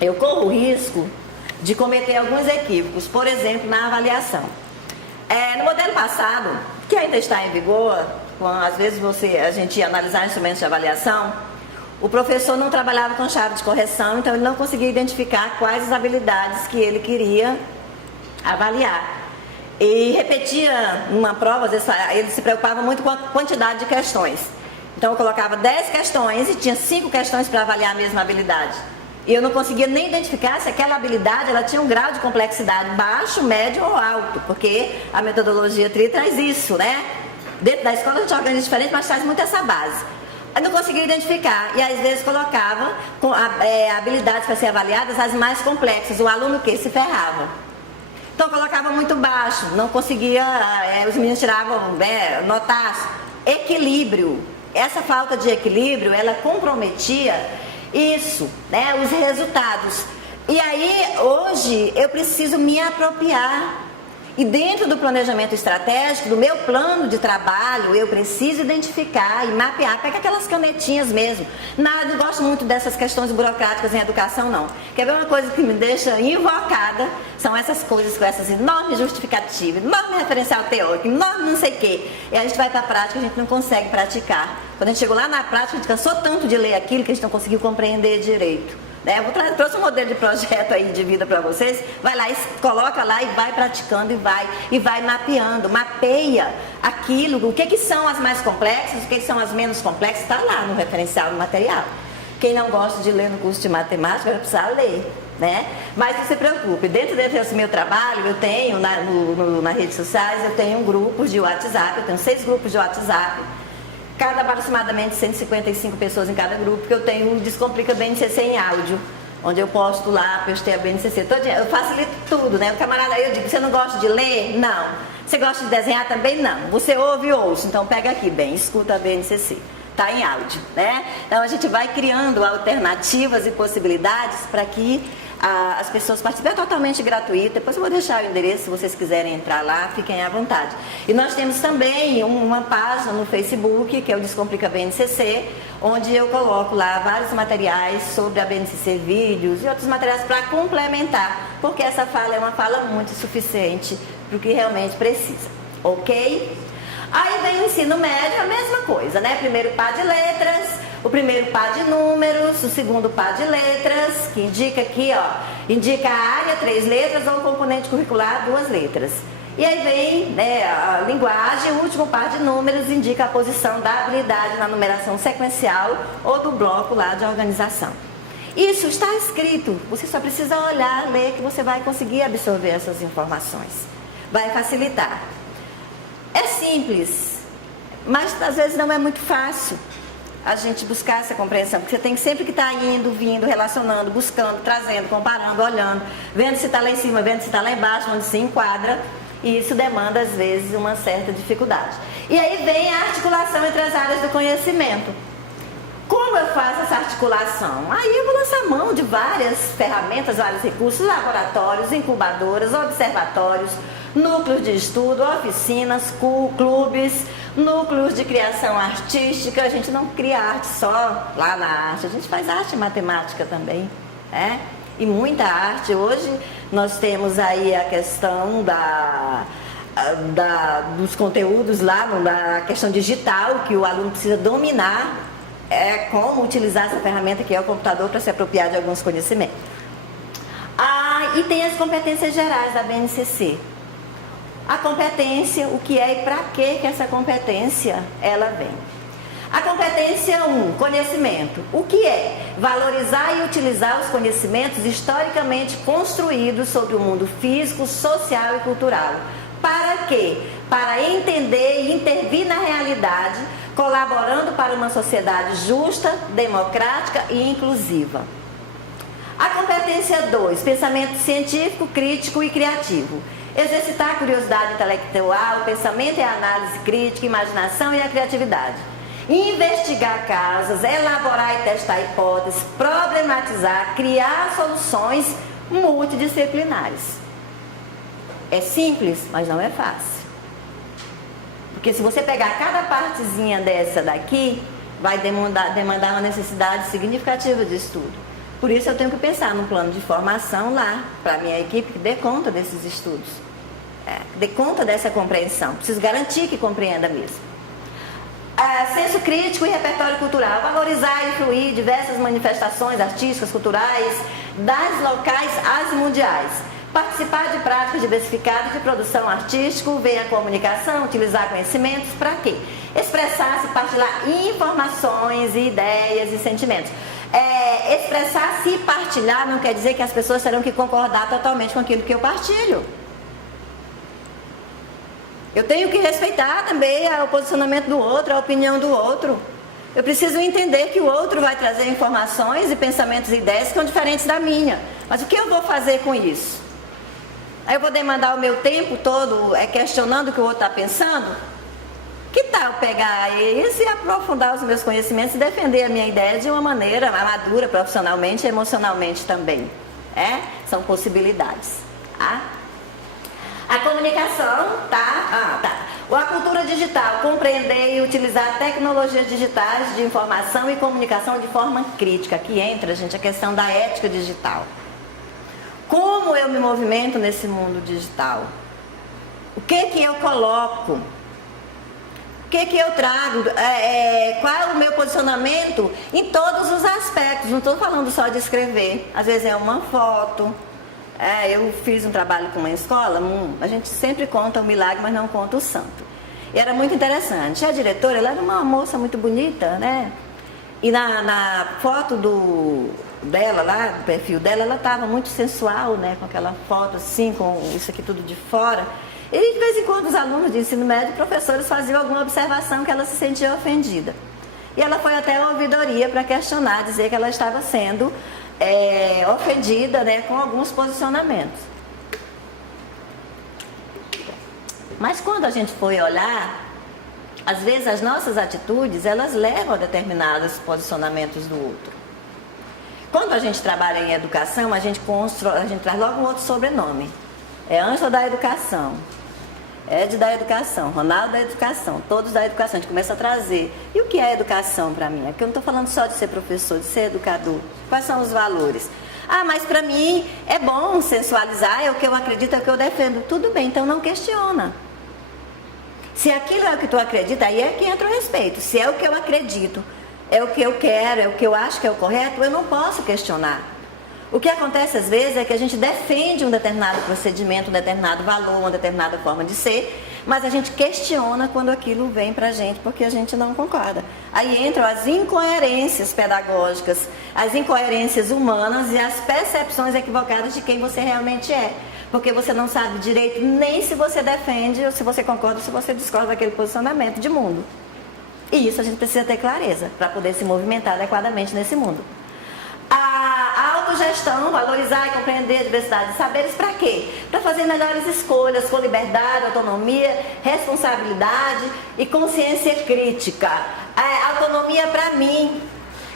eu corro o risco de cometer alguns equívocos, por exemplo, na avaliação. No modelo passado, que ainda está em vigor, às vezes a gente ia analisar instrumentos de avaliação, o professor não trabalhava com chave de correção, então ele não conseguia identificar quais as habilidades que ele queria avaliar. E repetia numa prova, às vezes ele se preocupava muito com a quantidade de questões. Então eu colocava 10 questões e tinha 5 questões para avaliar a mesma habilidade. E eu não conseguia nem identificar se aquela habilidade ela tinha um grau de complexidade baixo, médio ou alto, porque a metodologia TRI traz isso, né? Dentro da escola a gente organiza diferente, mas traz muito essa base. Eu não conseguia identificar e às vezes colocava habilidades para ser avaliadas as mais complexas. O aluno que se ferrava. Então colocava muito baixo, não conseguia, os meninos tiravam notar equilíbrio. Essa falta de equilíbrio, ela comprometia isso, né, os resultados. E aí, hoje, eu preciso me apropriar. E dentro do planejamento estratégico, do meu plano de trabalho, eu preciso identificar e mapear. Pega aquelas canetinhas mesmo. Não gosto muito dessas questões burocráticas em educação, não. Quer ver uma coisa que me deixa invocada? São essas coisas com essas enormes justificativas, enorme referencial teórico, enorme não sei o quê. E a gente vai para a prática, a gente não consegue praticar. Quando a gente chegou lá na prática, a gente cansou tanto de ler aquilo que a gente não conseguiu compreender direito. Eu trouxe um modelo de projeto aí de vida para vocês. Vai lá, coloca lá e vai praticando e vai mapeando. Mapeia aquilo, o que são as mais complexas, o que são as menos complexas, está lá no referencial, no material. Quem não gosta de ler no curso de matemática vai precisar ler, né? Mas não se preocupe, dentro desse meu trabalho, eu tenho nas redes sociais, eu tenho grupos de WhatsApp, eu tenho 6 grupos de WhatsApp. Cada aproximadamente 155 pessoas em cada grupo, que eu tenho o Descomplica BNCC em áudio, onde eu posto lá, postei a BNCC todinha. Eu facilito tudo, né? O camarada, eu digo, você não gosta de ler? Não. Você gosta de desenhar também? Não. Você ouve e ouça, então pega aqui, escuta a BNCC. Tá em áudio, né? Então a gente vai criando alternativas e possibilidades para que as pessoas participem. É totalmente gratuito. Depois eu vou deixar o endereço, se vocês quiserem entrar lá, fiquem à vontade. E nós temos também uma página no Facebook, que é o Descomplica BNCC, onde eu coloco lá vários materiais sobre a BNCC, vídeos e outros materiais para complementar, porque essa fala é uma fala muito suficiente para o que realmente precisa, ok? Aí vem o ensino médio, a mesma coisa, né? Primeiro par de letras, o primeiro par de números, o segundo par de letras, que indica aqui, ó, indica a área, 3 letras, ou o componente curricular, 2 letras. E aí vem, né, a linguagem, o último par de números indica a posição da habilidade na numeração sequencial ou do bloco lá de organização. Isso está escrito, você só precisa olhar, ler, que você vai conseguir absorver essas informações. Vai facilitar. É simples, mas às vezes não é muito fácil a gente buscar essa compreensão, porque você tem sempre que estar indo, vindo, relacionando, buscando, trazendo, comparando, olhando, vendo se está lá em cima, vendo se está lá embaixo, onde se enquadra, e isso demanda às vezes uma certa dificuldade. E aí vem a articulação entre as áreas do conhecimento. Como eu faço essa articulação? Aí eu vou lançar mão de várias ferramentas, vários recursos, laboratórios, incubadoras, observatórios, núcleos de estudo, oficinas, clubes, núcleos de criação artística. A gente não cria arte só lá na arte, a gente faz arte e matemática também, né? E muita arte. Hoje nós temos aí a questão dos conteúdos lá, da questão digital, que o aluno precisa dominar, como utilizar essa ferramenta que é o computador para se apropriar de alguns conhecimentos. E tem as competências gerais da BNCC. A competência, o que é e para que essa competência ela vem. A competência 1, conhecimento. O que é? Valorizar e utilizar os conhecimentos historicamente construídos sobre o mundo físico, social e cultural. Para quê? Para entender e intervir na realidade, colaborando para uma sociedade justa, democrática e inclusiva. A competência 2, pensamento científico, crítico e criativo. Exercitar a curiosidade intelectual, o pensamento e a análise crítica, imaginação e a criatividade. Investigar causas, elaborar e testar hipóteses, problematizar, criar soluções multidisciplinares. É simples, mas não é fácil. Porque se você pegar cada partezinha dessa daqui, vai demandar uma necessidade significativa de estudo. Por isso eu tenho que pensar num plano de formação lá, para a minha equipe que dê conta desses estudos, dê conta dessa compreensão. Preciso garantir que compreenda mesmo. Senso crítico e repertório cultural, valorizar e influir diversas manifestações artísticas, culturais, das locais às mundiais. Participar de práticas diversificadas de produção artística, ver a comunicação, utilizar conhecimentos, para quê? Expressar-se, partilhar informações, ideias e sentimentos. Expressar-se e partilhar não quer dizer que as pessoas terão que concordar totalmente com aquilo que eu partilho. Eu tenho que respeitar também o posicionamento do outro, a opinião do outro. Eu preciso entender que o outro vai trazer informações e pensamentos e ideias que são diferentes da minha. Mas o que eu vou fazer com isso? Aí eu vou demandar o meu tempo todo questionando o que o outro está pensando? Que tal pegar isso e aprofundar os meus conhecimentos e defender a minha ideia de uma maneira madura, profissionalmente e emocionalmente também? São possibilidades. Tá? A comunicação, A cultura digital, compreender e utilizar tecnologias digitais de informação e comunicação de forma crítica. Aqui entra, gente, a questão da ética digital. Como eu me movimento nesse mundo digital? O que eu coloco? O que eu trago? Qual é o meu posicionamento em todos os aspectos? Não estou falando só de escrever. Às vezes é uma foto. Eu fiz um trabalho com uma escola, a gente sempre conta o milagre, mas não conta o santo. E era muito interessante. A diretora, ela era uma moça muito bonita, né? E na foto dela lá, do perfil dela, ela estava muito sensual, né? Com aquela foto assim, com isso aqui tudo de fora. E de vez em quando os alunos de ensino médio, professores faziam alguma observação que ela se sentia ofendida. E ela foi até a ouvidoria para questionar, dizer que ela estava sendo ofendida, né, com alguns posicionamentos. Mas quando a gente foi olhar, às vezes as nossas atitudes, elas levam a determinados posicionamentos do outro. Quando a gente trabalha em educação, a gente traz logo um outro sobrenome. Ângela da educação, Ed da educação, Ronaldo da educação, todos da educação. A gente começa a trazer. E o que é educação para mim? Aqui eu não estou falando só de ser professor, de ser educador. Quais são os valores? Mas para mim é bom sensualizar, é o que eu acredito, é o que eu defendo. Tudo bem, então não questiona. Se aquilo é o que tu acredita, aí é que entra o respeito. Se é o que eu acredito, é o que eu quero, é o que eu acho que é o correto, eu não posso questionar. O que acontece às vezes é que a gente defende um determinado procedimento, um determinado valor, uma determinada forma de ser, mas a gente questiona quando aquilo vem pra gente, porque a gente não concorda. Aí entram as incoerências pedagógicas, as incoerências humanas e as percepções equivocadas de quem você realmente é. Porque você não sabe direito nem se você defende, ou se você concorda, ou se você discorda daquele posicionamento de mundo. E isso a gente precisa ter clareza para poder se movimentar adequadamente nesse mundo. A autogestão, valorizar e compreender a diversidade de saberes, para quê? Para fazer melhores escolhas com liberdade, autonomia, responsabilidade e consciência crítica. Autonomia para mim.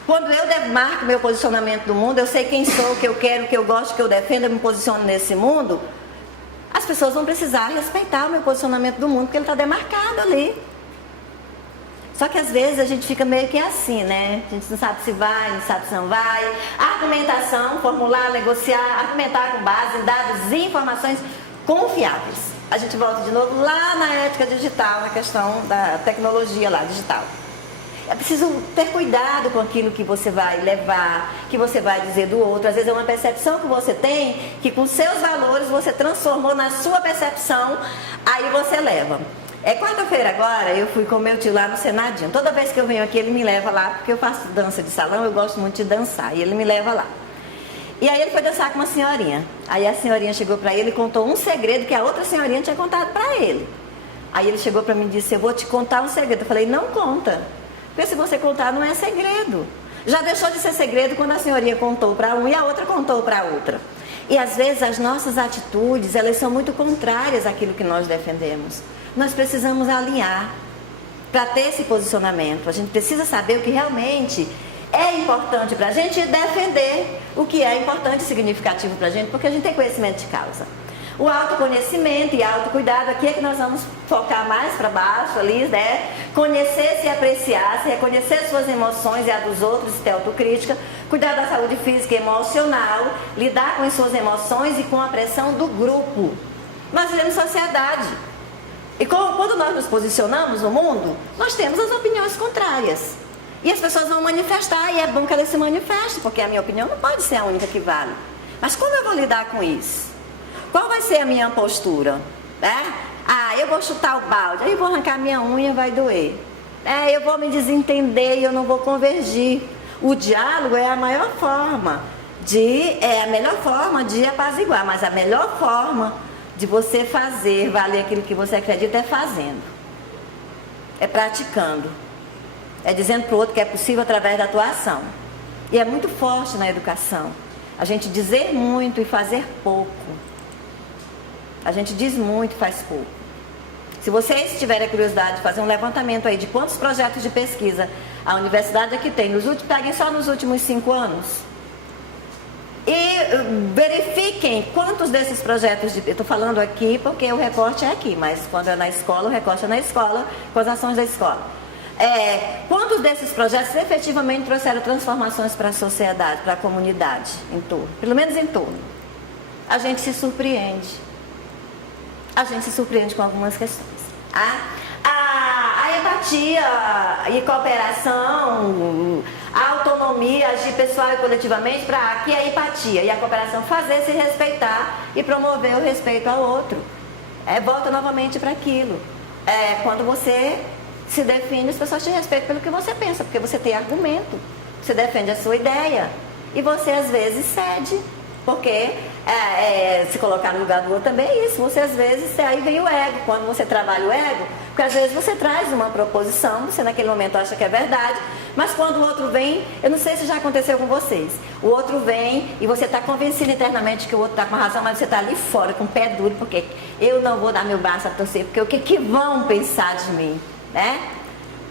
Quando eu demarco meu posicionamento do mundo, eu sei quem sou, o que eu quero, o que eu gosto, o que eu defendo, eu me posiciono nesse mundo, as pessoas vão precisar respeitar o meu posicionamento do mundo, porque ele está demarcado ali. Só que às vezes a gente fica meio que assim, né? A gente não sabe se vai, não sabe se não vai. Argumentação, formular, negociar, argumentar com base em dados e informações confiáveis. A gente volta de novo lá na ética digital, na questão da tecnologia lá, digital. É preciso ter cuidado com aquilo que você vai levar, que você vai dizer do outro. Às vezes é uma percepção que você tem, que com seus valores você transformou na sua percepção, aí você leva. Quarta-feira agora eu fui com meu tio lá no Senadinho. Toda vez que eu venho aqui ele me leva lá, porque eu faço dança de salão, eu gosto muito de dançar, e ele me leva lá. E aí ele foi dançar com uma senhorinha. Aí a senhorinha chegou para ele e contou um segredo que a outra senhorinha tinha contado para ele. Aí ele chegou para mim e disse, eu vou te contar um segredo. Eu falei, não conta, porque se você contar não é segredo. Já deixou de ser segredo quando a senhorinha contou para um e a outra contou para outra. E às vezes as nossas atitudes, elas são muito contrárias àquilo que nós defendemos. Nós precisamos alinhar para ter esse posicionamento. A gente precisa saber o que realmente é importante para a gente e defender o que é importante e significativo para a gente, porque a gente tem conhecimento de causa. O autoconhecimento e autocuidado, aqui é que nós vamos focar mais para baixo ali, né? Conhecer, se apreciar, se reconhecer suas emoções e a dos outros, ter autocrítica, cuidar da saúde física e emocional, lidar com as suas emoções e com a pressão do grupo. Nós vivemos sociedade. E quando nós nos posicionamos no mundo, nós temos as opiniões contrárias. E as pessoas vão manifestar, e é bom que elas se manifestem, porque a minha opinião não pode ser a única que vale. Mas como eu vou lidar com isso? Qual vai ser a minha postura? Eu vou chutar o balde, aí eu vou arrancar minha unha, vai doer. Eu vou me desentender e eu não vou convergir. O diálogo é a melhor forma de apaziguar, mas a melhor forma de você fazer valer aquilo que você acredita é fazendo. É praticando. É dizendo para o outro que é possível através da tua ação. E é muito forte na educação a gente dizer muito e fazer pouco. A gente diz muito e faz pouco. Se vocês tiverem a curiosidade de fazer um levantamento aí de quantos projetos de pesquisa a universidade aqui tem, peguem só nos últimos 5 anos. E verifiquem quantos desses projetos, eu estou falando aqui porque o recorte é aqui, mas quando é na escola, o recorte é na escola, com as ações da escola. Quantos desses projetos efetivamente trouxeram transformações para a sociedade, para a comunidade, em torno, pelo menos em torno? A gente se surpreende. A gente se surpreende com algumas questões. A empatia e cooperação, a autonomia, agir pessoal e coletivamente, para aqui a empatia e a cooperação fazer se respeitar e promover o respeito ao outro. Volta novamente para aquilo. Quando você se define, as pessoas te respeitam pelo que você pensa, porque você tem argumento, você defende a sua ideia e você às vezes cede, porque se colocar no lugar do outro também é isso. Você às vezes, aí vem o ego, quando você trabalha o ego, porque às vezes você traz uma proposição, você naquele momento acha que é verdade, mas quando o outro vem, eu não sei se já aconteceu com vocês, o outro vem e você está convencido internamente que o outro está com razão, mas você está ali fora com o pé duro, porque eu não vou dar meu braço a torcer, porque o que vão pensar de mim, né?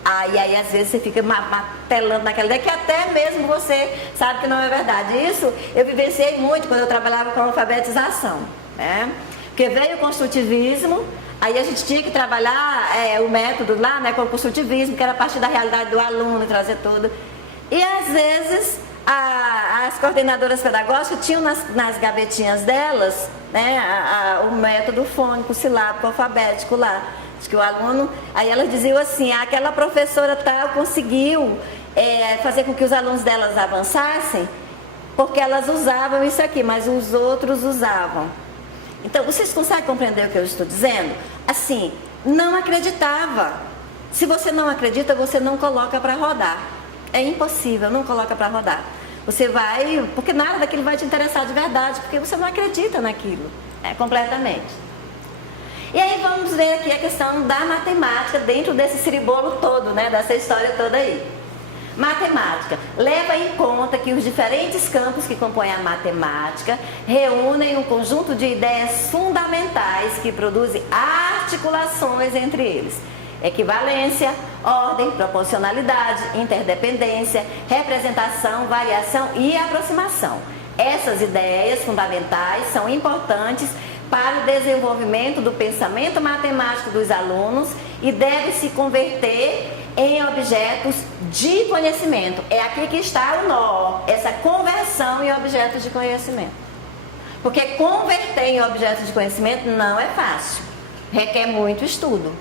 Aí às vezes você fica martelando naquela ideia que até mesmo você sabe que não é verdade. Isso eu vivenciei muito quando eu trabalhava com alfabetização, né? Porque veio o construtivismo, aí a gente tinha que trabalhar o método lá, né, com o construtivismo, que era a partir da realidade do aluno, trazer tudo. E às vezes as coordenadoras pedagógicas tinham nas gavetinhas delas, né, o método fônico, silábico, alfabético lá. Que o aluno, aí elas diziam assim, aquela professora tal conseguiu fazer com que os alunos delas avançassem, porque elas usavam isso aqui, mas os outros usavam. Então, vocês conseguem compreender o que eu estou dizendo? Assim, não acreditava. Se você não acredita, você não coloca para rodar. É impossível, não coloca para rodar. Você vai, porque nada daquilo vai te interessar de verdade, porque você não acredita naquilo, completamente. E aí vamos ver aqui a questão da matemática dentro desse ciribolo todo, né, dessa história toda aí. Matemática. Leva em conta que os diferentes campos que compõem a matemática reúnem um conjunto de ideias fundamentais que produzem articulações entre eles. Equivalência, ordem, proporcionalidade, interdependência, representação, variação e aproximação. Essas ideias fundamentais são importantes para o desenvolvimento do pensamento matemático dos alunos e deve se converter em objetos de conhecimento. É aqui que está o nó, essa conversão em objetos de conhecimento. Porque converter em objetos de conhecimento não é fácil. Requer muito estudo,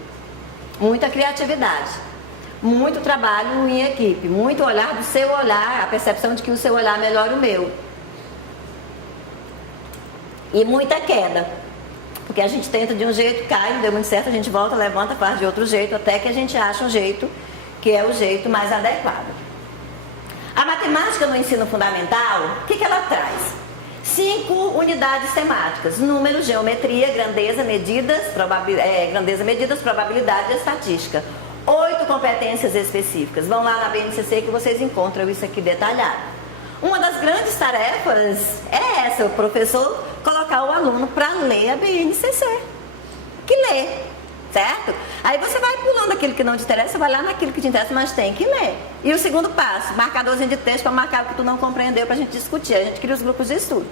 muita criatividade, muito trabalho em equipe, muito olhar do seu olhar, a percepção de que o seu olhar melhora o meu. E muita queda. Porque a gente tenta de um jeito, cai, não deu muito certo, a gente volta, levanta, faz de outro jeito, até que a gente acha um jeito que é o jeito mais adequado. A matemática no ensino fundamental, o que ela traz? 5 unidades temáticas: número, geometria, grandeza, medidas, probabilidade e estatística. 8 competências específicas. Vão lá na BNCC que vocês encontram isso aqui detalhado. Uma das grandes tarefas é essa, o professor colocar o aluno para ler a BNCC. Que lê, certo? Aí você vai pulando aquilo que não te interessa, vai lá naquilo que te interessa, mas tem que ler. E o segundo passo, marcadorzinho de texto para marcar o que tu não compreendeu, para a gente discutir. A gente cria os grupos de estudo.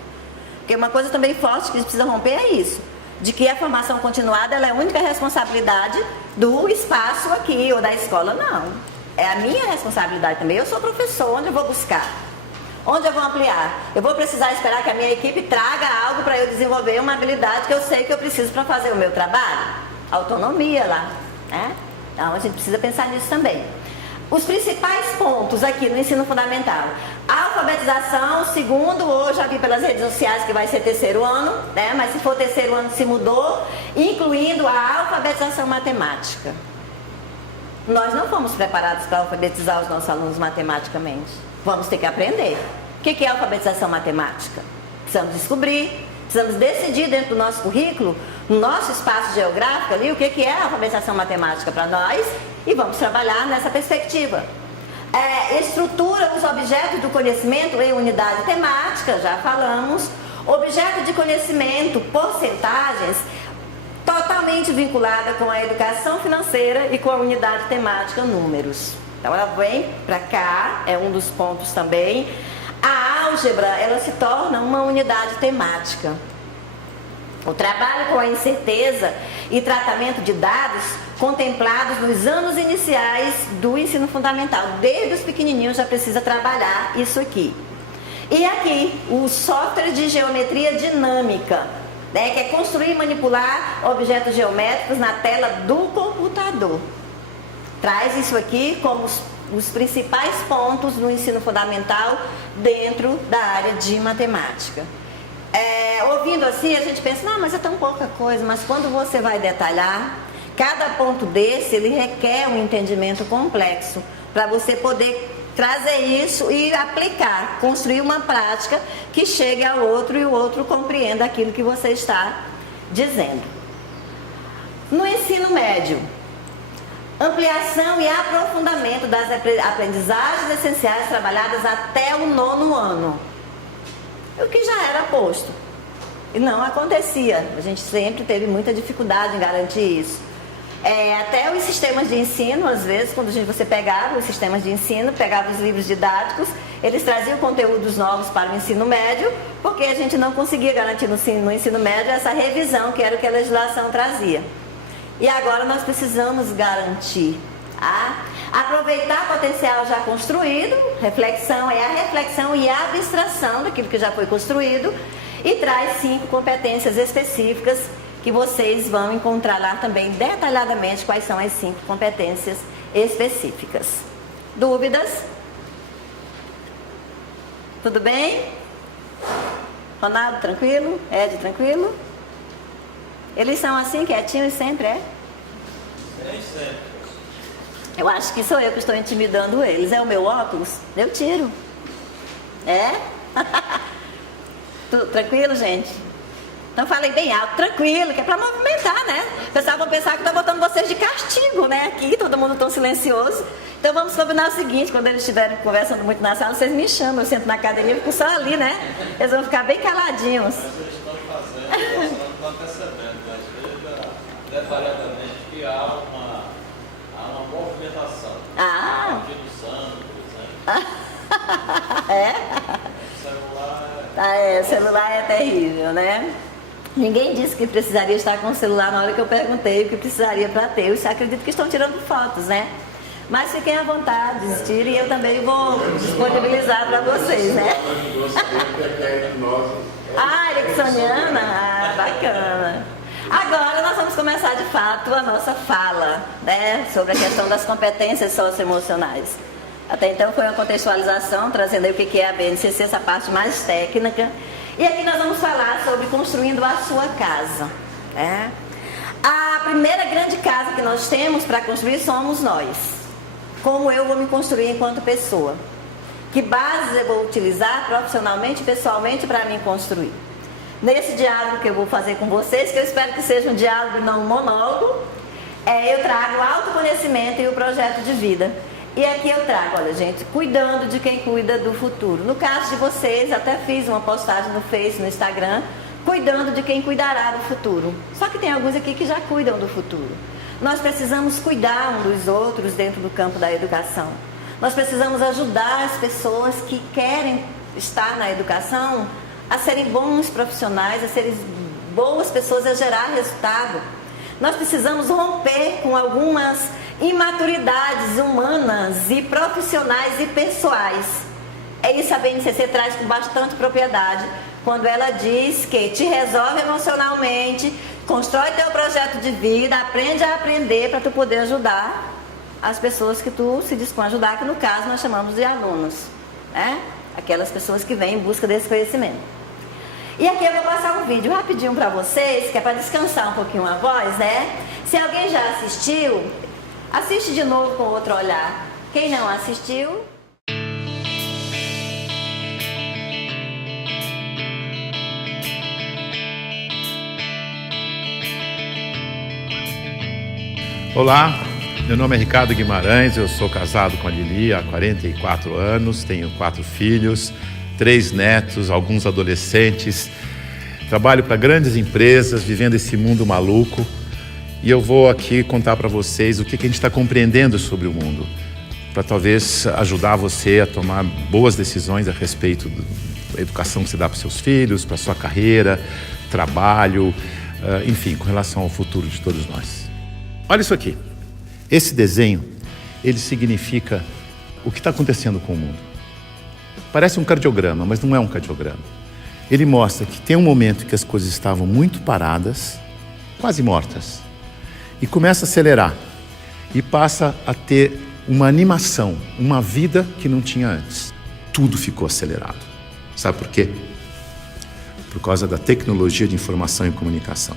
Porque uma coisa também forte que a gente precisa romper é isso, de que a formação continuada ela é a única responsabilidade do espaço aqui ou da escola. Não, é a minha responsabilidade também. Eu sou professor, onde eu vou buscar? Onde eu vou ampliar? Eu vou precisar esperar que a minha equipe traga algo para eu desenvolver uma habilidade que eu sei que eu preciso para fazer o meu trabalho? Autonomia lá, né? Então a gente precisa pensar nisso também. Os principais pontos aqui no ensino fundamental: a alfabetização, segundo, hoje já vi pelas redes sociais que vai ser terceiro ano, né? Mas se for terceiro ano se mudou, incluindo a alfabetização matemática. Nós não fomos preparados para alfabetizar os nossos alunos matematicamente. Vamos ter que aprender. O que é alfabetização matemática? Precisamos descobrir, precisamos decidir dentro do nosso currículo, no nosso espaço geográfico ali, o que é a alfabetização matemática para nós, e vamos trabalhar nessa perspectiva. Estrutura os objetos do conhecimento em unidade temática, já falamos. Objeto de conhecimento, porcentagens, totalmente vinculada com a educação financeira e com a unidade temática números. Então ela vem para cá, é um dos pontos também. A álgebra, ela se torna uma unidade temática. O trabalho com a incerteza e tratamento de dados contemplados nos anos iniciais do ensino fundamental. Desde os pequenininhos já precisa trabalhar isso aqui. E aqui, o software de geometria dinâmica, né, que é construir e manipular objetos geométricos na tela do computador. Traz isso aqui como os principais pontos no ensino fundamental dentro da área de matemática. Ouvindo assim, a gente pensa, não, mas é tão pouca coisa, mas quando você vai detalhar, cada ponto desse, ele requer um entendimento complexo para você poder trazer isso e aplicar, construir uma prática que chegue ao outro e o outro compreenda aquilo que você está dizendo. No ensino médio, ampliação e aprofundamento das aprendizagens essenciais trabalhadas até o 9º ano. O que já era posto. E não acontecia. A gente sempre teve muita dificuldade em garantir isso. Até os sistemas de ensino, às vezes, quando você pegava os sistemas de ensino, pegava os livros didáticos, eles traziam conteúdos novos para o ensino médio, porque a gente não conseguia garantir no ensino médio essa revisão, que era o que a legislação trazia. E agora nós precisamos garantir. Aproveitar o potencial já construído, reflexão é a reflexão e a abstração daquilo que já foi construído, e traz 5 competências específicas que vocês vão encontrar lá também detalhadamente quais são as 5 competências específicas. Dúvidas? Tudo bem? Ronaldo, tranquilo? Ed, tranquilo? Eles são assim, quietinhos sempre, é? Sempre. Eu acho que sou eu que estou intimidando eles. É o meu óculos? Eu tiro. É? Tranquilo, gente? Então falei bem alto, tranquilo, que é para movimentar, né? O pessoal vai pensar que estou botando vocês de castigo, né? Aqui, todo mundo tão silencioso. Então vamos combinar o seguinte: quando eles estiverem conversando muito na sala, vocês me chamam, eu sento na academia e fico só ali, né? Eles vão ficar bem caladinhos. Mas eles estão fazendo, não estão percebendo, mas veja detalhadamente que há uma movimentação. Aqui no Santo, por exemplo. O celular é terrível, né? Ninguém disse que precisaria estar com o celular na hora que eu perguntei o que precisaria para ter. Eu acredito que estão tirando fotos, né? Mas fiquem à vontade, tirem e eu também vou disponibilizar para vocês, né? Ericksoniana, bacana. Agora nós vamos começar de fato a nossa fala, né? Sobre a questão das competências socioemocionais. Até então foi uma contextualização, trazendo aí o que é a BNCC, essa parte mais técnica. E aqui nós vamos falar sobre construindo a sua casa, né? A primeira grande casa que nós temos para construir somos nós. Como eu vou me construir enquanto pessoa? Que bases eu vou utilizar profissionalmente e pessoalmente para me construir? Nesse diálogo que eu vou fazer com vocês, que eu espero que seja um diálogo e não um monólogo, eu trago o autoconhecimento e o projeto de vida. E aqui eu trago, olha gente, cuidando de quem cuida do futuro. No caso de vocês, até fiz uma postagem no Face, no Instagram, cuidando de quem cuidará do futuro. Só que tem alguns aqui que já cuidam do futuro. Nós precisamos cuidar um dos outros dentro do campo da educação. Nós precisamos ajudar as pessoas que querem estar na educação a serem bons profissionais, a serem boas pessoas, a gerar resultado. Nós precisamos romper com algumas imaturidades humanas e profissionais e pessoais. isso a BNCC traz com bastante propriedade, quando ela diz que te resolve emocionalmente, constrói teu projeto de vida, aprende a aprender para tu poder ajudar as pessoas que tu se dispõe a ajudar, que no caso nós chamamos de alunos, né? Aquelas pessoas que vêm em busca desse conhecimento. E aqui eu vou passar um vídeo rapidinho para vocês, que é para descansar um pouquinho a voz, né? Se alguém já assistiu, assiste de novo com outro olhar. Quem não assistiu... Olá, meu nome é Ricardo Guimarães, eu sou casado com a Lili há 44 anos, tenho 4 filhos, 3 netos, alguns adolescentes, trabalho para grandes empresas, vivendo esse mundo maluco, e eu vou aqui contar para vocês o que a gente está compreendendo sobre o mundo, para talvez ajudar você a tomar boas decisões a respeito da educação que você dá para seus filhos, para sua carreira, trabalho, enfim, com relação ao futuro de todos nós. Olha isso aqui. Esse desenho, ele significa o que está acontecendo com o mundo. Parece um cardiograma, mas não é um cardiograma. Ele mostra que tem um momento que as coisas estavam muito paradas, quase mortas, e começa a acelerar, e passa a ter uma animação, uma vida que não tinha antes. Tudo ficou acelerado. Sabe por quê? Por causa da tecnologia de informação e comunicação.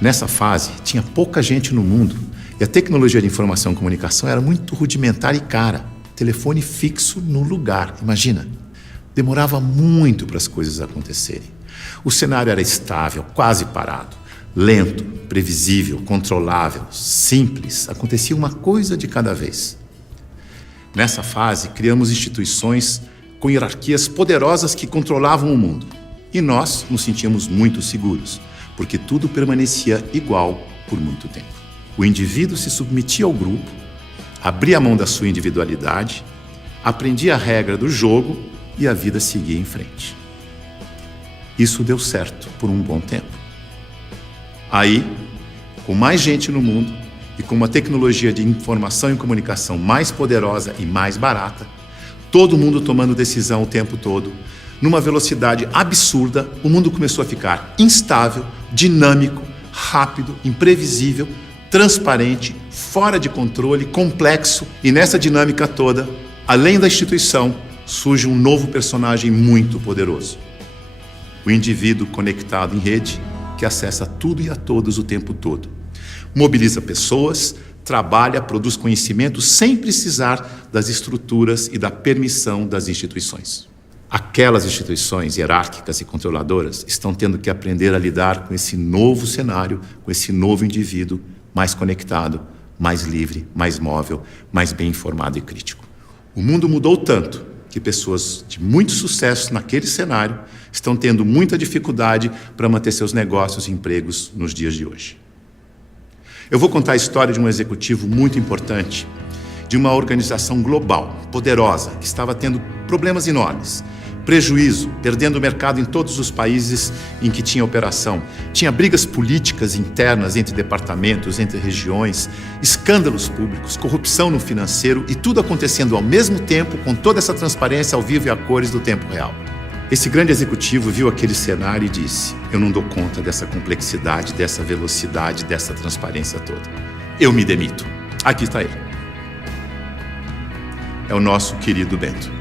Nessa fase, tinha pouca gente no mundo e a tecnologia de informação e comunicação era muito rudimentar e cara. Telefone fixo no lugar, imagina. Demorava muito para as coisas acontecerem. O cenário era estável, quase parado, lento, previsível, controlável, simples. Acontecia uma coisa de cada vez. Nessa fase, criamos instituições com hierarquias poderosas que controlavam o mundo. E nós nos sentíamos muito seguros, porque tudo permanecia igual por muito tempo. O indivíduo se submetia ao grupo, abria a mão da sua individualidade, aprendia a regra do jogo e a vida seguia em frente. Isso deu certo por um bom tempo. Aí, com mais gente no mundo e com uma tecnologia de informação e comunicação mais poderosa e mais barata, todo mundo tomando decisão o tempo todo, numa velocidade absurda, o mundo começou a ficar instável, dinâmico, rápido, imprevisível, transparente, fora de controle, complexo. E nessa dinâmica toda, além da instituição, surge um novo personagem muito poderoso. O indivíduo conectado em rede, que acessa tudo e a todos o tempo todo. Mobiliza pessoas, trabalha, produz conhecimento sem precisar das estruturas e da permissão das instituições. Aquelas instituições hierárquicas e controladoras estão tendo que aprender a lidar com esse novo cenário, com esse novo indivíduo mais conectado, mais livre, mais móvel, mais bem informado e crítico. O mundo mudou tanto que pessoas de muito sucesso naquele cenário estão tendo muita dificuldade para manter seus negócios e empregos nos dias de hoje. Eu vou contar a história de um executivo muito importante, de uma organização global, poderosa, que estava tendo problemas enormes. Prejuízo, perdendo o mercado em todos os países em que tinha operação. Tinha brigas políticas internas entre departamentos, entre regiões, escândalos públicos, corrupção no financeiro e tudo acontecendo ao mesmo tempo, com toda essa transparência ao vivo e a cores do tempo real. Esse grande executivo viu aquele cenário e disse: eu não dou conta dessa complexidade, dessa velocidade, dessa transparência toda. Eu me demito. Aqui está ele. É o nosso querido Bento.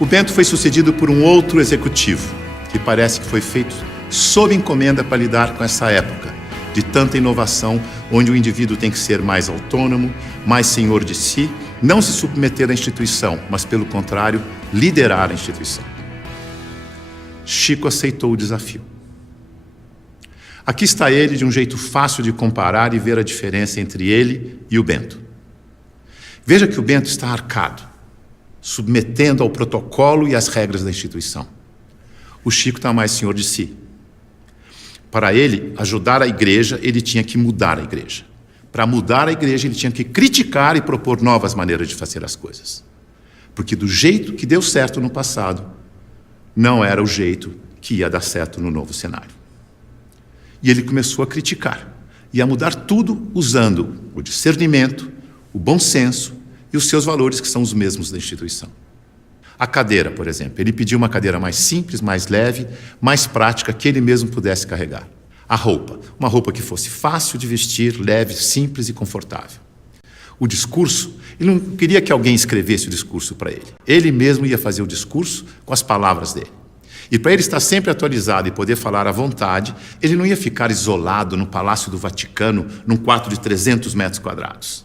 O Bento foi sucedido por um outro executivo, que parece que foi feito sob encomenda para lidar com essa época de tanta inovação, onde o indivíduo tem que ser mais autônomo, mais senhor de si, não se submeter à instituição, mas, pelo contrário, liderar a instituição. Chico aceitou o desafio. Aqui está ele, de um jeito fácil de comparar e ver a diferença entre ele e o Bento. Veja que o Bento está arcado, submetendo ao protocolo e às regras da instituição. O Chico está mais senhor de si. Para ele ajudar a igreja, ele tinha que mudar a igreja. Para mudar a igreja, ele tinha que criticar e propor novas maneiras de fazer as coisas. Porque do jeito que deu certo no passado, não era o jeito que ia dar certo no novo cenário. E ele começou a criticar e a mudar tudo usando o discernimento, o bom senso e os seus valores, que são os mesmos da instituição. A cadeira, por exemplo. Ele pediu uma cadeira mais simples, mais leve, mais prática, que ele mesmo pudesse carregar. A roupa. Uma roupa que fosse fácil de vestir, leve, simples e confortável. O discurso, ele não queria que alguém escrevesse o discurso para ele. Ele mesmo ia fazer o discurso com as palavras dele. E para ele estar sempre atualizado e poder falar à vontade, ele não ia ficar isolado no Palácio do Vaticano, num quarto de 300 metros quadrados.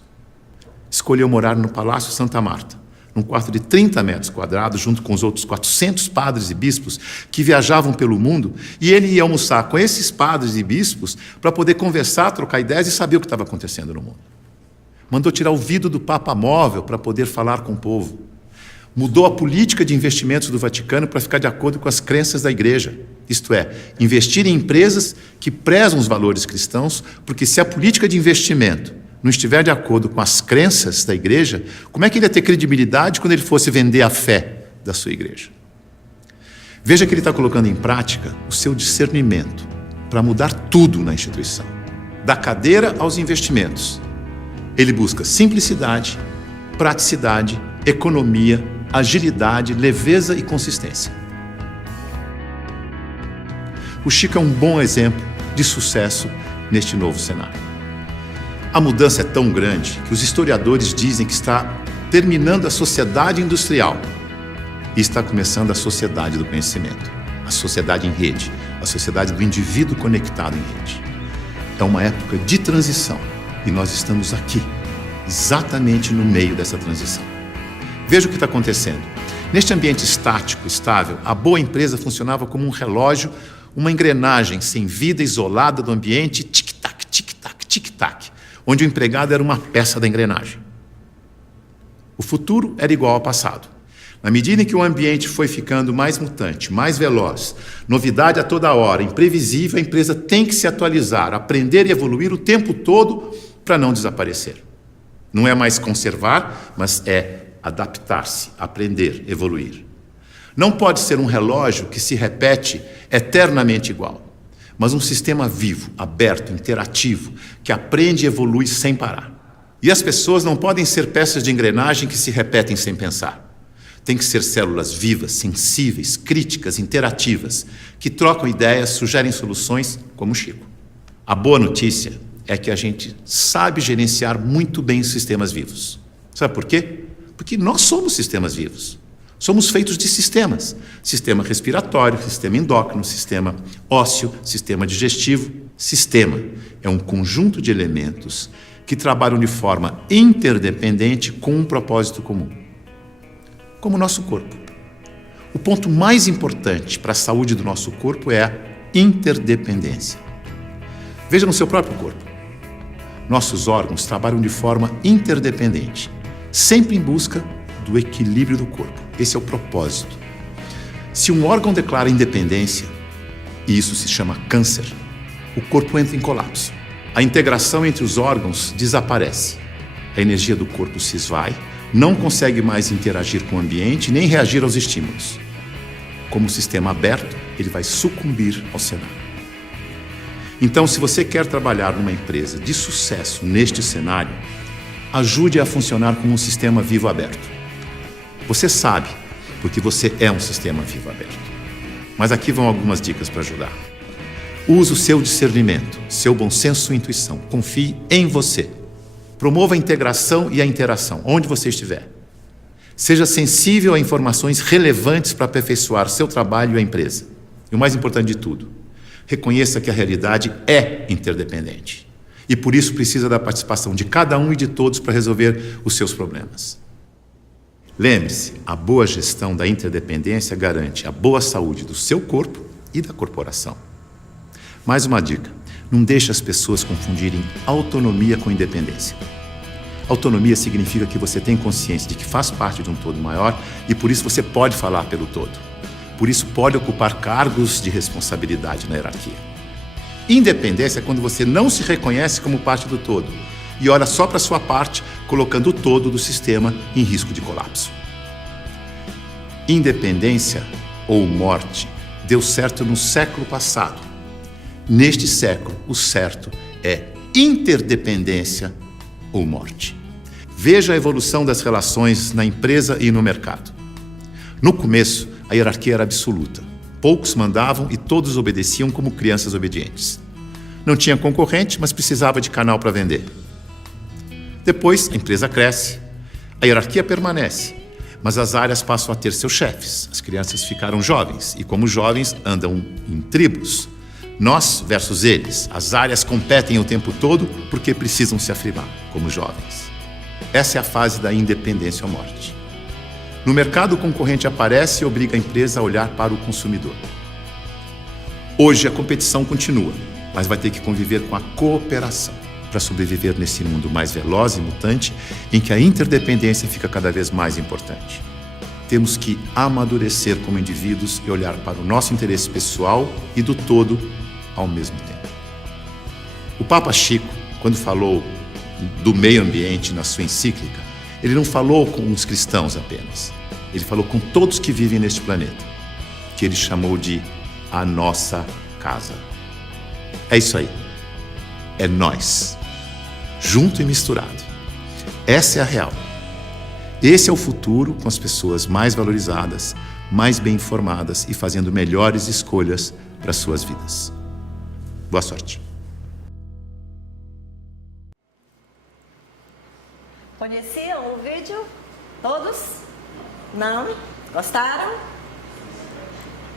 Escolheu morar no Palácio Santa Marta, num quarto de 30 metros quadrados, junto com os outros 400 padres e bispos que viajavam pelo mundo, e ele ia almoçar com esses padres e bispos para poder conversar, trocar ideias e saber o que estava acontecendo no mundo. Mandou tirar o vidro do Papa Móvel para poder falar com o povo. Mudou a política de investimentos do Vaticano para ficar de acordo com as crenças da Igreja. Isto é, investir em empresas que prezam os valores cristãos, porque se a política de investimento não estiver de acordo com as crenças da Igreja, como é que ele ia ter credibilidade quando ele fosse vender a fé da sua Igreja? Veja que ele está colocando em prática o seu discernimento para mudar tudo na instituição, da cadeira aos investimentos. Ele busca simplicidade, praticidade, economia, agilidade, leveza e consistência. O Chico é um bom exemplo de sucesso neste novo cenário. A mudança é tão grande que os historiadores dizem que está terminando a sociedade industrial e está começando a sociedade do conhecimento, a sociedade em rede, a sociedade do indivíduo conectado em rede. É uma época de transição e nós estamos aqui, exatamente no meio dessa transição. Veja o que está acontecendo. Neste ambiente estático, estável, a boa empresa funcionava como um relógio, uma engrenagem sem vida, isolada do ambiente, tic-tac, tic-tac, tic-tac, onde o empregado era uma peça da engrenagem. O futuro era igual ao passado. Na medida em que o ambiente foi ficando mais mutante, mais veloz, novidade a toda hora, imprevisível, a empresa tem que se atualizar, aprender e evoluir o tempo todo para não desaparecer. Não é mais conservar, mas é adaptar-se, aprender, evoluir. Não pode ser um relógio que se repete eternamente igual, mas um sistema vivo, aberto, interativo, que aprende e evolui sem parar. E as pessoas não podem ser peças de engrenagem que se repetem sem pensar. Tem que ser células vivas, sensíveis, críticas, interativas, que trocam ideias, sugerem soluções, como o Chico. A boa notícia é que a gente sabe gerenciar muito bem os sistemas vivos. Sabe por quê? Porque nós somos sistemas vivos. Somos feitos de sistemas. Sistema respiratório, sistema endócrino, sistema ósseo, sistema digestivo. Sistema é um conjunto de elementos que trabalham de forma interdependente com um propósito comum. Como o nosso corpo. O ponto mais importante para a saúde do nosso corpo é a interdependência. Veja no seu próprio corpo. Nossos órgãos trabalham de forma interdependente, sempre em busca do equilíbrio do corpo. Esse é o propósito. Se um órgão declara independência, e isso se chama câncer, o corpo entra em colapso. A integração entre os órgãos desaparece. A energia do corpo se esvai, não consegue mais interagir com o ambiente nem reagir aos estímulos. Como sistema aberto, ele vai sucumbir ao cenário. Então, se você quer trabalhar numa empresa de sucesso neste cenário, ajude a funcionar como um sistema vivo aberto. Você sabe, porque você é um sistema vivo aberto. Mas aqui vão algumas dicas para ajudar. Use o seu discernimento, seu bom senso e intuição. Confie em você. Promova a integração e a interação, onde você estiver. Seja sensível a informações relevantes para aperfeiçoar seu trabalho e a empresa. E o mais importante de tudo, reconheça que a realidade é interdependente. E por isso precisa da participação de cada um e de todos para resolver os seus problemas. Lembre-se, a boa gestão da interdependência garante a boa saúde do seu corpo e da corporação. Mais uma dica, não deixe as pessoas confundirem autonomia com independência. Autonomia significa que você tem consciência de que faz parte de um todo maior e por isso você pode falar pelo todo. Por isso pode ocupar cargos de responsabilidade na hierarquia. Independência é quando você não se reconhece como parte do todo e olha só para a sua parte, colocando o todo do sistema em risco de colapso. Independência ou morte deu certo no século passado. Neste século, o certo é interdependência ou morte. Veja a evolução das relações na empresa e no mercado. No começo, a hierarquia era absoluta. Poucos mandavam e todos obedeciam como crianças obedientes. Não tinha concorrente, mas precisava de canal para vender. Depois, a empresa cresce, a hierarquia permanece, mas as áreas passam a ter seus chefes. As crianças ficaram jovens e, como jovens, andam em tribos. Nós versus eles. As áreas competem o tempo todo porque precisam se afirmar como jovens. Essa é a fase da independência ou morte. No mercado, o concorrente aparece e obriga a empresa a olhar para o consumidor. Hoje, a competição continua, mas vai ter que conviver com a cooperação para sobreviver nesse mundo mais veloz e mutante, em que a interdependência fica cada vez mais importante. Temos que amadurecer como indivíduos e olhar para o nosso interesse pessoal e do todo ao mesmo tempo. O Papa Chico, quando falou do meio ambiente na sua encíclica, ele não falou com os cristãos apenas. Ele falou com todos que vivem neste planeta, que ele chamou de a nossa casa. É isso aí. É nós. Junto e misturado. Essa é a real. Esse é o futuro com as pessoas mais valorizadas, mais bem informadas e fazendo melhores escolhas para suas vidas. Boa sorte. Conheciam o vídeo? Todos? Não? Gostaram?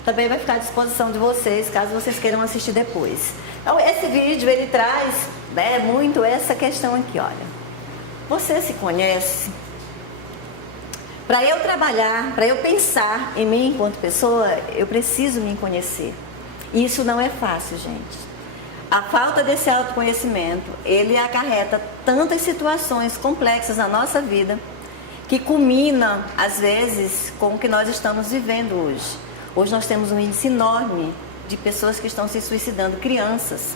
Também vai ficar à disposição de vocês, caso vocês queiram assistir depois. Então, esse vídeo, ele traz, muito essa questão aqui, olha. Você se conhece? Para eu trabalhar, para eu pensar em mim enquanto pessoa, eu preciso me conhecer. E isso não é fácil, gente. A falta desse autoconhecimento, ele acarreta tantas situações complexas na nossa vida, que culmina, às vezes, com o que nós estamos vivendo hoje. Hoje nós temos um índice enorme de pessoas que estão se suicidando, crianças.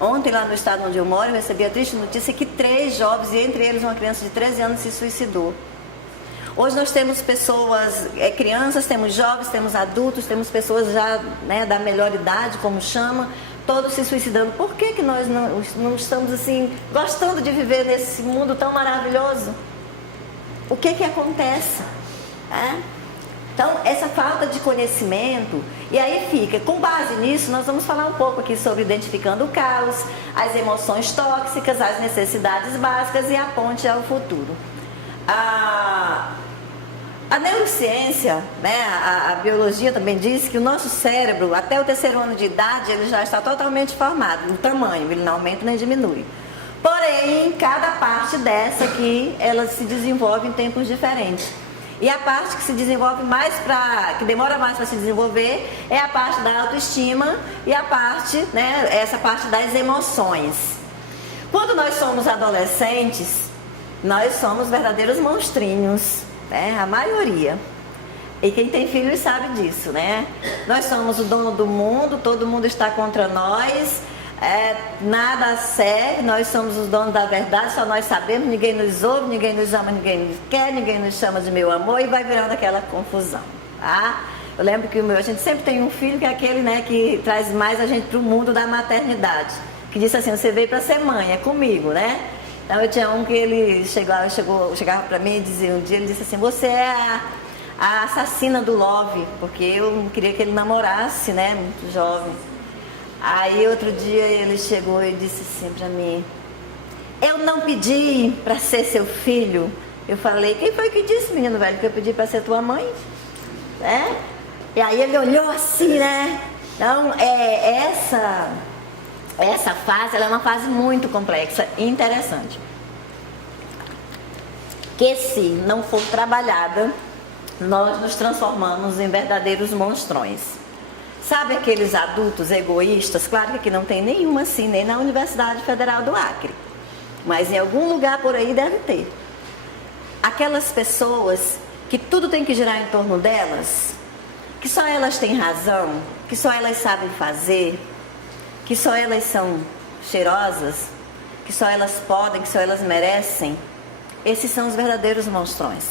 Ontem, lá no estado onde eu moro, eu recebi a triste notícia que 3 jovens, e entre eles uma criança de 13 anos, se suicidou. Hoje nós temos pessoas, crianças, temos jovens, temos adultos, temos pessoas já da melhor idade, como chama, todos se suicidando. Por que nós não estamos assim, gostando de viver nesse mundo tão maravilhoso? O que acontece? Então, essa falta de conhecimento, e aí fica, com base nisso, nós vamos falar um pouco aqui sobre identificando o caos, as emoções tóxicas, as necessidades básicas e a ponte ao futuro. A neurociência, a biologia também diz que o nosso cérebro, até o 3º ano de idade, ele já está totalmente formado, no tamanho, ele não aumenta nem diminui. Porém, cada parte dessa aqui, ela se desenvolve em tempos diferentes. E a parte que se desenvolve que demora mais para se desenvolver, é a parte da autoestima e a parte, essa parte das emoções. Quando nós somos adolescentes, nós somos verdadeiros monstrinhos, a maioria. E quem tem filhos sabe disso, Nós somos o dono do mundo, todo mundo está contra nós, nada sério, nós somos os donos da verdade, só nós sabemos, ninguém nos ouve, ninguém nos ama, ninguém nos quer, ninguém nos chama de meu amor, e vai virando aquela confusão, Eu lembro que a gente sempre tem um filho que é aquele, que traz mais a gente para o mundo da maternidade, que disse assim, você veio para ser mãe, é comigo, Então eu tinha um que ele chegava para mim e dizia, um dia ele disse assim, você é a assassina do Love, porque eu não queria que ele namorasse, muito jovem. Aí outro dia ele chegou e disse assim pra mim, eu não pedi pra ser seu filho. Eu falei, quem foi que disse, menino velho, que eu pedi pra ser tua mãe? E aí ele olhou assim, Então, essa fase, ela é uma fase muito complexa e interessante. Que se não for trabalhada, nós nos transformamos em verdadeiros monstrões. Sabe aqueles adultos egoístas? Claro que aqui não tem nenhuma assim, nem na Universidade Federal do Acre. Mas em algum lugar por aí deve ter. Aquelas pessoas que tudo tem que girar em torno delas, que só elas têm razão, que só elas sabem fazer, que só elas são cheirosas, que só elas podem, que só elas merecem. Esses são os verdadeiros monstrões.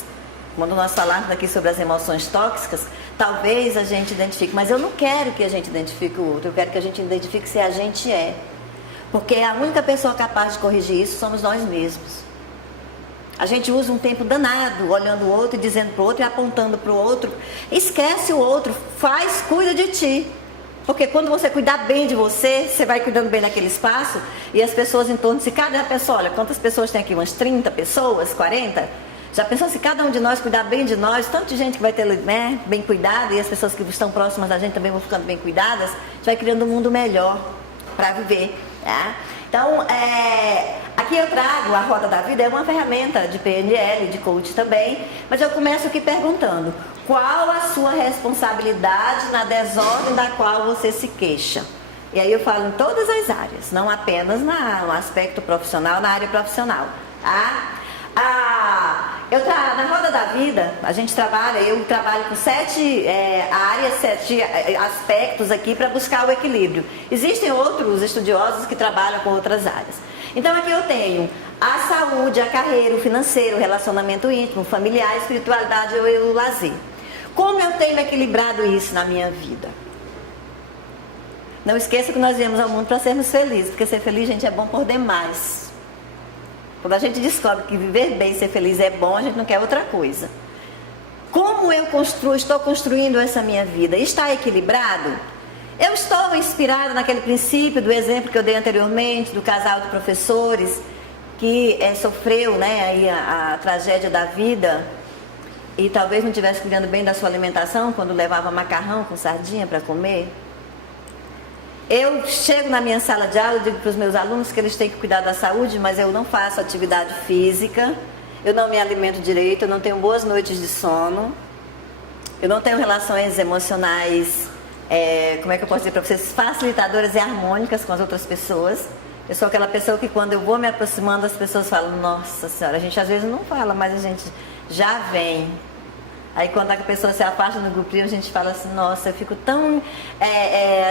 Quando nós falarmos aqui sobre as emoções tóxicas, talvez a gente identifique, mas eu não quero que a gente identifique o outro, eu quero que a gente identifique se a gente é. Porque a única pessoa capaz de corrigir isso somos nós mesmos. A gente usa um tempo danado olhando o outro e dizendo para o outro e apontando para o outro. Esquece o outro, cuida de ti. Porque quando você cuidar bem de você, você vai cuidando bem daquele espaço e as pessoas em torno de si, cada pessoa, olha, quantas pessoas tem aqui? Umas 30 pessoas, 40? Já pensou se cada um de nós cuidar bem de nós, tanto de gente que vai ter, né, bem cuidado e as pessoas que estão próximas da gente também vão ficando bem cuidadas, a gente vai criando um mundo melhor para viver. Tá? Então, aqui eu trago a Roda da Vida, é uma ferramenta de PNL, de coach também, mas eu começo aqui perguntando, qual a sua responsabilidade na desordem da qual você se queixa? E aí eu falo em todas as áreas, não apenas no aspecto profissional, na área profissional. Tá? Na Roda da Vida, eu trabalho com 7 áreas, 7 aspectos aqui para buscar o equilíbrio. Existem outros estudiosos que trabalham com outras áreas. Então aqui eu tenho a saúde, a carreira, o financeiro, o relacionamento íntimo, familiar, a espiritualidade e o lazer. Como eu tenho equilibrado isso na minha vida? Não esqueça que nós viemos ao mundo para sermos felizes, porque ser feliz, gente, é bom por demais. Quando a gente descobre que viver bem e ser feliz é bom, a gente não quer outra coisa. Como eu estou construindo essa minha vida? Está equilibrado? Eu estou inspirada naquele princípio do exemplo que eu dei anteriormente, do casal de professores que sofreu, né, aí a tragédia da vida e talvez não estivesse cuidando bem da sua alimentação quando levava macarrão com sardinha para comer. Eu chego na minha sala de aula e digo para os meus alunos que eles têm que cuidar da saúde, mas eu não faço atividade física, eu não me alimento direito, eu não tenho boas noites de sono, eu não tenho relações emocionais, como é que eu posso dizer para vocês, facilitadoras e harmônicas com as outras pessoas. Eu sou aquela pessoa que quando eu vou me aproximando, as pessoas falam, nossa senhora, a gente às vezes não fala, mas a gente já vem. Aí quando a pessoa se afasta no grupinho, a gente fala assim, nossa, eu fico tão,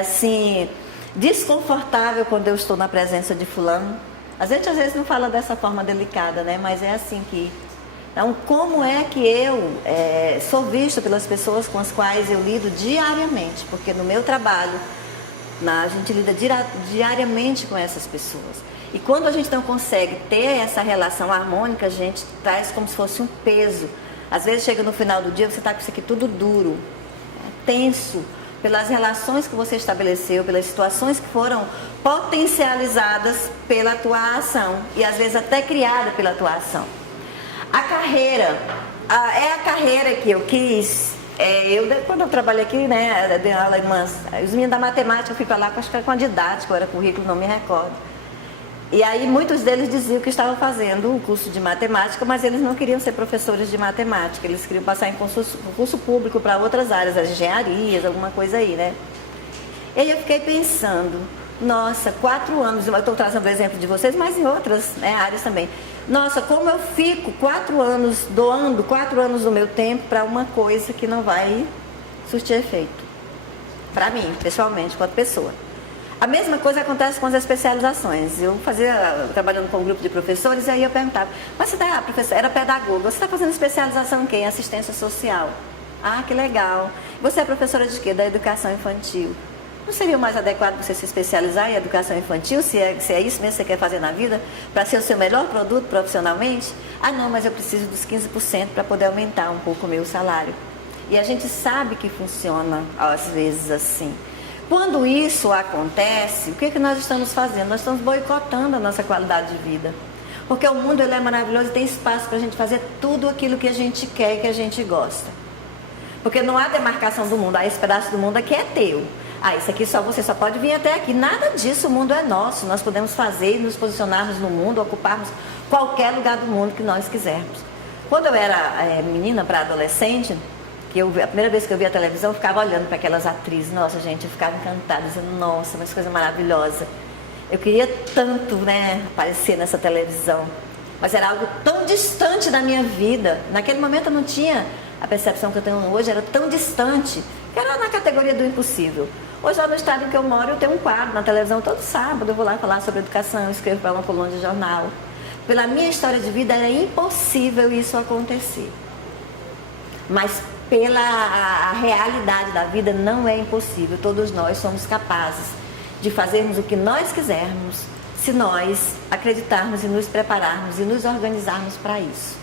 assim, desconfortável quando eu estou na presença de fulano. A gente às vezes não fala dessa forma delicada, né? Mas é assim que... Então, como é que eu sou vista pelas pessoas com as quais eu lido diariamente? Porque no meu trabalho, a gente lida diariamente com essas pessoas. E quando a gente não consegue ter essa relação harmônica, a gente traz como se fosse um peso. Às vezes chega no final do dia, você está com isso aqui tudo duro, tenso, pelas relações que você estabeleceu, pelas situações que foram potencializadas pela tua ação e às vezes até criada pela tua ação. A carreira, é a carreira que eu quis. Quando eu trabalhei aqui, né, dei aula os meninos da matemática, eu fui para lá, acho que era com a didática, era currículo, não me recordo. E aí muitos deles diziam que estavam fazendo o curso de matemática, mas eles não queriam ser professores de matemática, eles queriam passar em concurso público para outras áreas, as engenharias, alguma coisa aí, né? E aí eu fiquei pensando, nossa, 4 anos, eu estou trazendo o exemplo de vocês, mas em outras, né, áreas também. Nossa, como eu fico 4 anos doando 4 anos do meu tempo para uma coisa que não vai surtir efeito. Para mim, pessoalmente, enquanto pessoa. A mesma coisa acontece com as especializações. Eu trabalhando com um grupo de professores, e aí eu perguntava, mas você era pedagoga, você está fazendo especialização em quê? Em assistência social. Ah, que legal. Você é professora de quê? Da educação infantil. Não seria mais adequado você se especializar em educação infantil, se é isso mesmo que você quer fazer na vida, para ser o seu melhor produto profissionalmente? Ah, não, mas eu preciso dos 15% para poder aumentar um pouco o meu salário. E a gente sabe que funciona, às vezes, assim. Quando isso acontece, o que nós estamos fazendo? Nós estamos boicotando a nossa qualidade de vida. Porque o mundo ele é maravilhoso e tem espaço para a gente fazer tudo aquilo que a gente quer e que a gente gosta. Porque não há demarcação do mundo, esse pedaço do mundo aqui é teu. Isso aqui você só pode vir até aqui. Nada disso, o mundo é nosso. Nós podemos fazer e nos posicionarmos no mundo, ocuparmos qualquer lugar do mundo que nós quisermos. Quando eu era menina para adolescente, a primeira vez que eu vi a televisão, eu ficava olhando para aquelas atrizes. Nossa, gente, eu ficava encantada, dizendo, nossa, mas coisa maravilhosa. Eu queria tanto, né, aparecer nessa televisão. Mas era algo tão distante da minha vida. Naquele momento eu não tinha a percepção que eu tenho hoje, era tão distante, que era na categoria do impossível. Hoje, lá no estado em que eu moro, eu tenho um quadro na televisão todo sábado. Eu vou lá falar sobre educação, escrevo para uma coluna de jornal. Pela minha história de vida, era impossível isso acontecer. Mas pela realidade da vida, não é impossível. Todos nós somos capazes de fazermos o que nós quisermos, se nós acreditarmos e nos prepararmos e nos organizarmos para isso.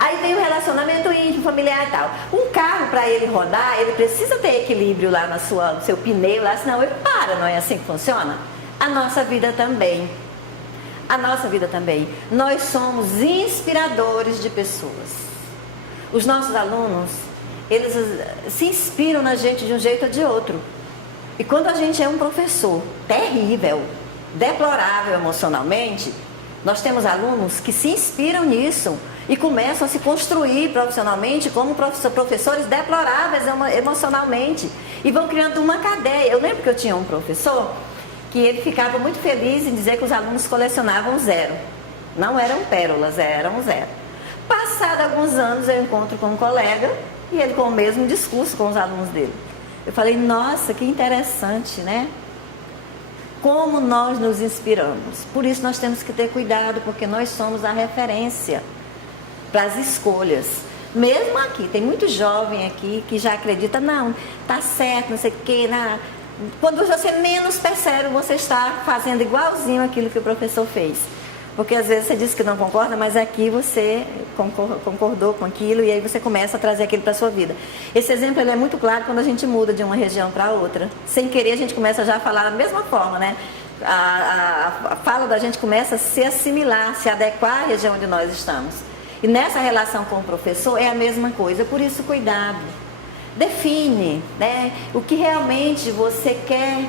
Aí tem o relacionamento íntimo, familiar e tal. Um carro, para ele rodar, ele precisa ter equilíbrio lá no seu pneu, lá, senão ele para, não é assim que funciona? A nossa vida também. A nossa vida também. Nós somos inspiradores de pessoas. Os nossos alunos, eles se inspiram na gente de um jeito ou de outro. E quando a gente é um professor terrível, deplorável emocionalmente, nós temos alunos que se inspiram nisso e começam a se construir profissionalmente como professores deploráveis emocionalmente e vão criando uma cadeia. Eu lembro que eu tinha um professor que ele ficava muito feliz em dizer que os alunos colecionavam 0. Não eram pérolas, eram 0. Passado alguns anos eu encontro com um colega e ele com o mesmo discurso com os alunos dele. Eu falei, nossa, que interessante, né? Como nós nos inspiramos. Por isso nós temos que ter cuidado, porque nós somos a referência para as escolhas. Mesmo aqui, tem muito jovem aqui que já acredita, não, tá certo, não sei o quê. Quando você menos percebe, você está fazendo igualzinho aquilo que o professor fez. Porque às vezes você diz que não concorda, mas aqui você concordou com aquilo e aí você começa a trazer aquilo para a sua vida. Esse exemplo ele é muito claro quando a gente muda de uma região para outra. Sem querer a gente começa já a falar da mesma forma, né? A fala da gente começa a se assimilar, se adequar à região onde nós estamos. E nessa relação com o professor é a mesma coisa, por isso cuidado. Define, né, o que realmente você quer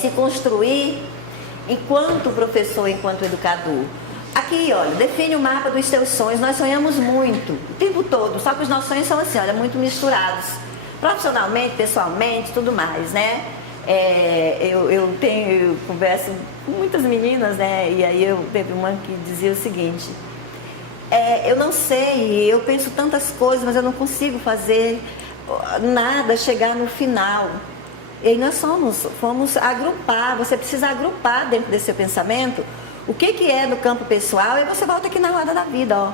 se construir enquanto professor, enquanto educador. Aqui, olha, define o mapa dos seus sonhos. Nós sonhamos muito, o tempo todo, só que os nossos sonhos são assim, olha, muito misturados. Profissionalmente, pessoalmente, tudo mais, né? Eu converso com muitas meninas, né? E aí teve uma que dizia o seguinte, eu não sei, eu penso tantas coisas, mas eu não consigo fazer nada chegar no final. E aí nós fomos agrupar, você precisa agrupar dentro desse seu pensamento o que é no campo pessoal e você volta aqui na roda da vida, ó.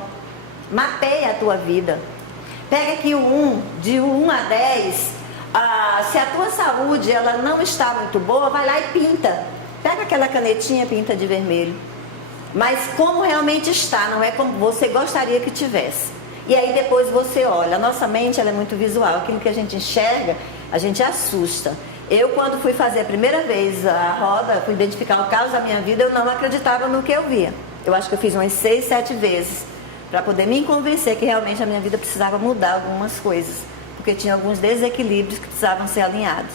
Mapeia a tua vida. Pega aqui de 1 a 10, se a tua saúde ela não está muito boa, vai lá e pinta. Pega aquela canetinha, pinta de vermelho. Mas como realmente está, não é como você gostaria que tivesse. E aí depois você olha, a nossa mente ela é muito visual, aquilo que a gente enxerga, a gente assusta. Eu quando fui fazer a primeira vez a roda, fui identificar o caos da minha vida, eu não acreditava no que eu via. Eu acho que eu fiz umas 6, 7 vezes, para poder me convencer que realmente a minha vida precisava mudar algumas coisas, porque tinha alguns desequilíbrios que precisavam ser alinhados.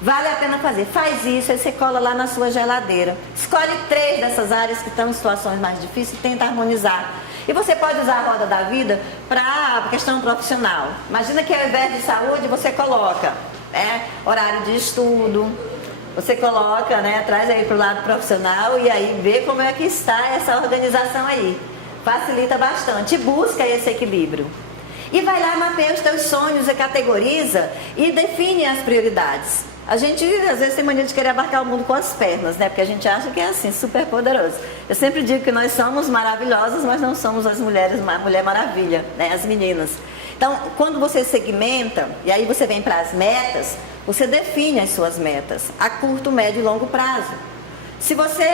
Vale a pena fazer, faz isso, aí você cola lá na sua geladeira. Escolhe 3 dessas áreas que estão em situações mais difíceis e tenta harmonizar. E você pode usar a roda da vida para a questão profissional. Imagina que ao invés de saúde você coloca horário de estudo, você coloca, traz aí para o lado profissional e aí vê como é que está essa organização aí. Facilita bastante e busca esse equilíbrio. E vai lá, mapeia os teus sonhos e categoriza e define as prioridades. A gente, às vezes, tem mania de querer abarcar o mundo com as pernas, né? Porque a gente acha que é assim, super poderoso. Eu sempre digo que nós somos maravilhosas, mas não somos as mulheres, Mulher Maravilha, né? As meninas. Então, quando você segmenta, e aí você vem para as metas, você define as suas metas a curto, médio e longo prazo. Se você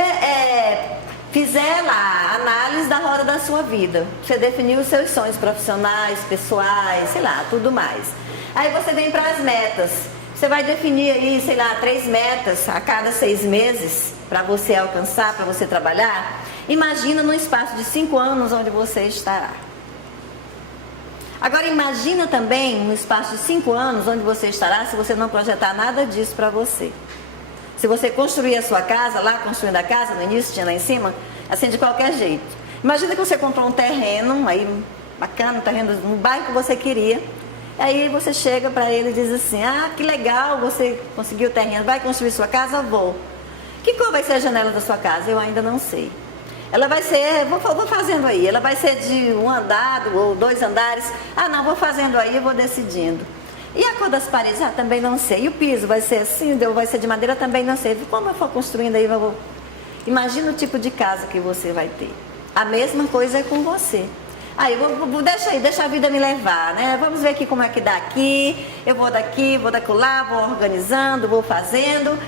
fizer lá a análise da roda da sua vida, você definiu os seus sonhos profissionais, pessoais, sei lá, tudo mais. Aí você vem para as metas. Você vai definir aí, sei lá, 3 metas a cada 6 meses para você alcançar, para você trabalhar. Imagina num espaço de 5 anos onde você estará. Agora imagina também no espaço de 5 anos onde você estará se você não projetar nada disso para você. Se você construir a sua casa, lá construindo a casa, no início tinha lá em cima, assim de qualquer jeito. Imagina que você comprou um terreno, aí bacana, um terreno no bairro que você queria. Aí você chega para ele e diz assim, que legal, você conseguiu o terreno, vai construir sua casa? Vou. Que cor vai ser a janela da sua casa? Eu ainda não sei. Ela vai ser, vou fazendo aí, ela vai ser de 1 andar ou 2 andares. Não, vou fazendo aí, eu vou decidindo. E a cor das paredes? Também não sei. E o piso vai ser assim, ou vai ser de madeira? Também não sei. Como eu for construindo aí, imagina o tipo de casa que você vai ter. A mesma coisa é com você. Aí, deixa a vida me levar, né? Vamos ver aqui como é que dá aqui. Eu vou daqui, vou daquela, vou organizando, vou fazendo.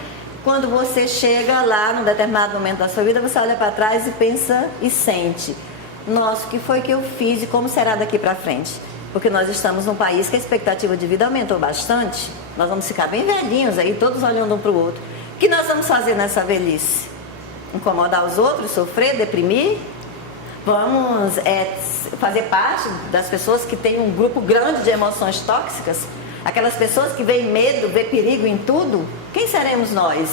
Quando você chega lá, num determinado momento da sua vida, você olha para trás e pensa e sente. Nossa, o que foi que eu fiz e como será daqui para frente? Porque nós estamos num país que a expectativa de vida aumentou bastante. Nós vamos ficar bem velhinhos aí, todos olhando um para o outro. O que nós vamos fazer nessa velhice? Incomodar os outros, sofrer, deprimir? Vamos fazer parte das pessoas que têm um grupo grande de emoções tóxicas? Aquelas pessoas que veem medo, veem perigo em tudo? Quem seremos nós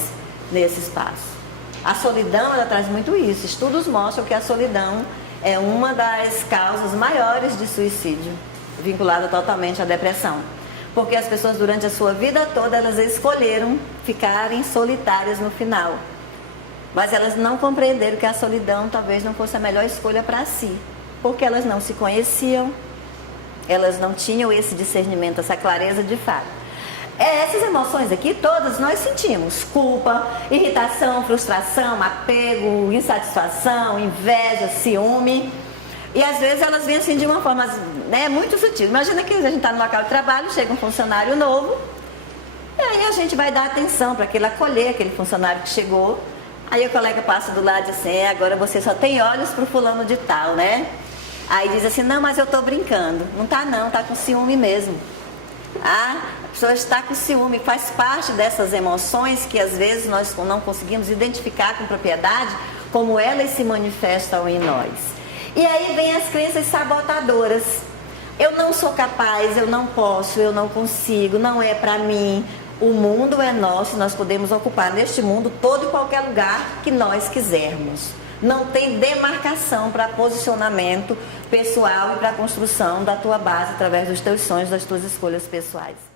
nesse espaço? A solidão, ela traz muito isso. Estudos mostram que a solidão é uma das causas maiores de suicídio, vinculada totalmente à depressão. Porque as pessoas durante a sua vida toda, elas escolheram ficarem solitárias no final. Mas elas não compreenderam que a solidão talvez não fosse a melhor escolha para si. Porque elas não se conheciam, elas não tinham esse discernimento, essa clareza de fato. Essas emoções aqui, todas nós sentimos. Culpa, irritação, frustração, apego, insatisfação, inveja, ciúme. E às vezes elas vêm assim de uma forma muito sutil. Imagina que a gente está no local de trabalho, chega um funcionário novo, e aí a gente vai dar atenção para acolher aquele funcionário que chegou. Aí o colega passa do lado e diz assim, agora você só tem olhos para o fulano de tal, né? Aí diz assim, não, mas eu estou brincando. Não está não, está com ciúme mesmo. A pessoa está com ciúme, faz parte dessas emoções que às vezes nós não conseguimos identificar com propriedade como elas se manifestam em nós. E aí vem as crenças sabotadoras. Eu não sou capaz, eu não posso, eu não consigo, não é para mim. O mundo é nosso, nós podemos ocupar neste mundo todo e qualquer lugar que nós quisermos. Não tem demarcação para posicionamento pessoal e para a construção da tua base através dos teus sonhos, das tuas escolhas pessoais.